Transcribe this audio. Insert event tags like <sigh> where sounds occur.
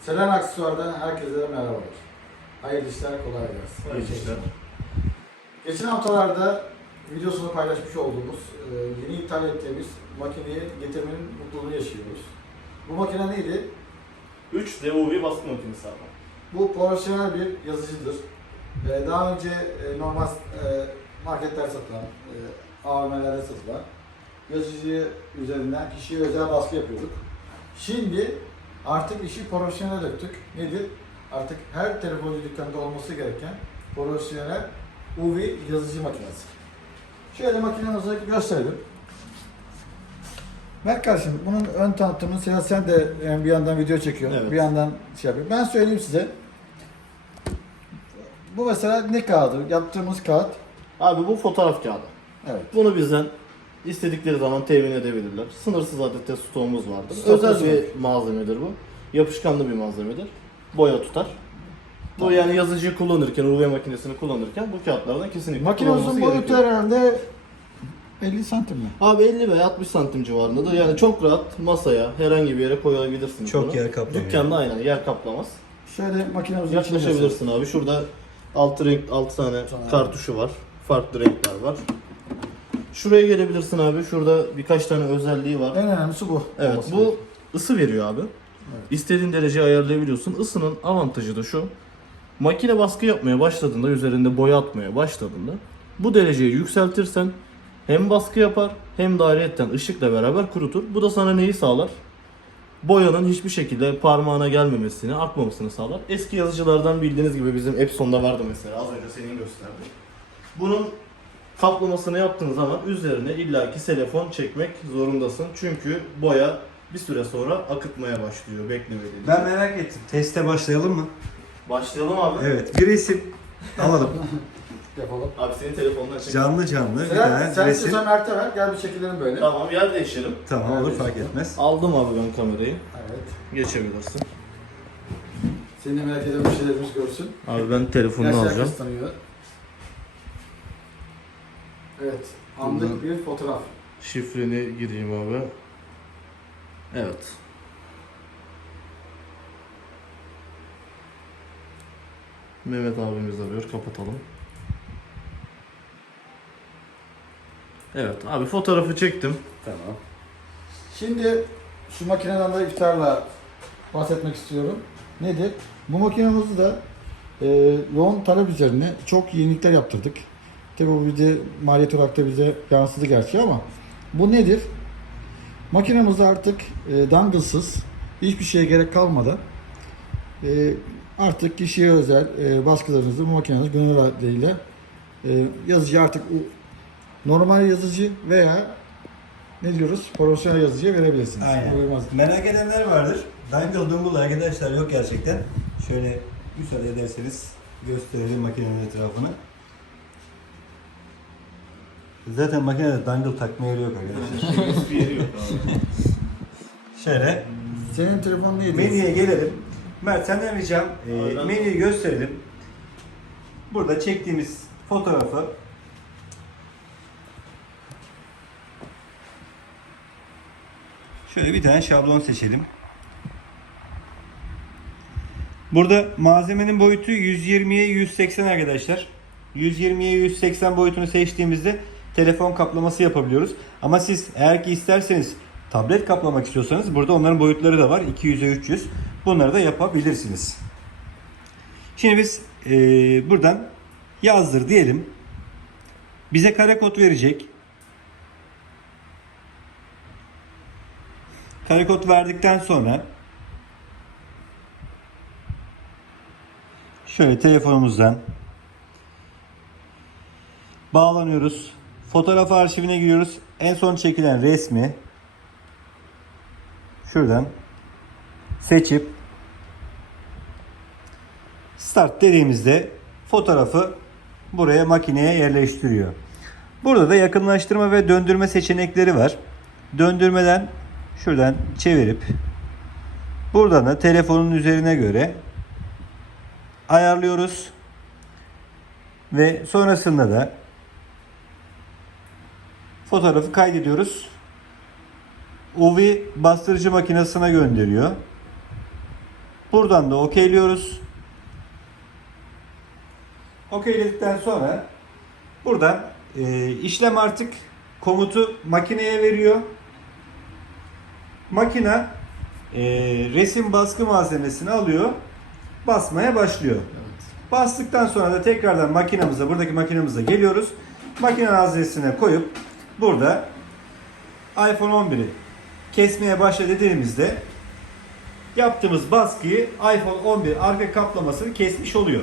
Selen Aksesuar'dan herkese merhabalar. Hayırlı işler, kolay gelsin. Hayırlı işler. Geçen haftalarda videosunu paylaşmış olduğumuz e, yeni ithal ettiğimiz makineyi getirmenin mutluluğunu yaşıyoruz. Bu makine neydi? 3 DOV baskı makinesi abi. Bu profesyonel bir yazıcıdır. E, daha önce e, normal marketler satılan, AVM'lerde satılan yazıcı üzerinden kişiye özel baskı yapıyorduk. Şimdi artık işi profesyonel döktük. Nedir? Artık her telefoncu dükkanında olması gereken profesyonel UV yazıcı makinesi. Şöyle makinemizi gösterelim. Berk kardeşim bunun ön tanıtımını sen, sen de yani bir yandan video çekiyorsun, Evet. bir yandan şey yapıyorsun. Ben söyleyeyim size. Bu mesela ne kağıdı? Yaptığımız kağıt. Abi bu fotoğraf kağıdı. Evet. Bunu bizden istedikleri zaman temin edebilirler. Sınırsız adette stoğumuz vardır. Stokumuz Özel bir malzemedir bu. Yapışkanlı bir malzemedir. Boya tutar. Bu yani yazıcıyı kullanırken, UV makinesini kullanırken bu kağıtlardan kesinlikle Makinemizin kullanılması boyutu gerekiyor. herhalde 50 santim mi? Abi 50 veya 60 santim civarındadır. Yani çok rahat masaya, herhangi bir yere koyabilirsiniz Çok bunu. yer kaplamıyor. Dükkanda aynen yer kaplamaz. Şöyle makinemizin içine Yaklaşabilirsin abi. Şurada 6 renk 6 tane kartuşu var. Farklı renkler var. Şuraya gelebilirsin abi. Şurada birkaç tane özelliği var. En önemlisi bu. Evet olması bu ısı veriyor abi. Evet. İstediğin dereceyi ayarlayabiliyorsun. Isının avantajı da şu. Makine baskı yapmaya başladığında, üzerinde boya atmaya başladığında bu dereceyi yükseltirsen hem baskı yapar hem de ayrıyetten ışıkla beraber kurutur. Bu da sana neyi sağlar? Boyanın hiçbir şekilde parmağına gelmemesini, akmamasını sağlar. Eski yazıcılardan bildiğiniz gibi bizim Epson'da vardı mesela. Az önce senin gösterdiğin. Bunun kaplamasını yaptığın zaman üzerine illaki selefon çekmek zorundasın. Çünkü boya bir süre sonra akıtmaya başlıyor beklemediğin. Ben merak ettim. Teste başlayalım mı? Başlayalım abi. Evet. Bir resim alalım. <laughs> Yapalım. Abi senin telefondan çek. Canlı canlı bir Sen, tane sen resim. istiyorsan Mert'e ver. Gel bir çekilelim böyle. Tamam yer değişelim. Tamam olur fark etmez. Aldım abi ben kamerayı. Evet. Geçebilirsin. Seni de merak eden bir şeylerimiz görsün. Abi ben telefonunu Gerçi alacağım. herkes tanıyor. Evet. Anlık Bundan- bir fotoğraf. Şifreni gireyim abi. Evet. Mehmet abimiz arıyor. Kapatalım. Evet abi fotoğrafı çektim. Tamam. Şimdi şu makineden de iftarla bahsetmek istiyorum. Nedir? Bu makinemizi de e, yoğun talep üzerine çok yenilikler yaptırdık. Tabii bu bir de maliyet olarak da bize yansıdı gerçi ama bu nedir? Makinemizde artık e, dangılsız hiçbir şeye gerek kalmadan e, artık kişiye özel e, baskılarınızı bu makineniz gönül rahatlığıyla e, yazıcı artık normal yazıcı veya ne diyoruz? Profesyonel yazıcıya verebilirsiniz. Aynen. Uymaz. Merak edenler vardır. Dangle Dungle arkadaşlar yok gerçekten. Şöyle müsaade ederseniz gösterelim makinenin etrafını. Zaten makinede dangle takma yeri yok arkadaşlar. Hiçbir <laughs> yeri yok abi. <laughs> Şöyle Senin telefon neydi? menüye gelelim. Mert senden ricam e, Aynen. menüyü gösterelim. Burada çektiğimiz fotoğrafı Şöyle bir tane şablon seçelim. Burada malzemenin boyutu 120'ye 180 arkadaşlar. 120'ye 180 boyutunu seçtiğimizde telefon kaplaması yapabiliyoruz. Ama siz eğer ki isterseniz tablet kaplamak istiyorsanız burada onların boyutları da var. 200'e 300. Bunları da yapabilirsiniz. Şimdi biz eee, buradan yazdır diyelim. Bize kare kod verecek. Kare kod verdikten sonra şöyle telefonumuzdan bağlanıyoruz. Fotoğraf arşivine giriyoruz. En son çekilen resmi şuradan seçip start dediğimizde fotoğrafı buraya makineye yerleştiriyor. Burada da yakınlaştırma ve döndürme seçenekleri var. Döndürmeden şuradan çevirip buradan da telefonun üzerine göre ayarlıyoruz. Ve sonrasında da fotoğrafı kaydediyoruz. UV bastırıcı makinesine gönderiyor. Buradan da okeyliyoruz. Okeyledikten sonra buradan e, işlem artık komutu makineye veriyor. Makine e, resim baskı malzemesini alıyor. Basmaya başlıyor. Bastıktan sonra da tekrardan makinamıza, buradaki makinamıza geliyoruz. Makine haznesine koyup burada iPhone 11'i kesmeye başla dediğimizde yaptığımız baskıyı iPhone 11 arka kaplamasını kesmiş oluyor.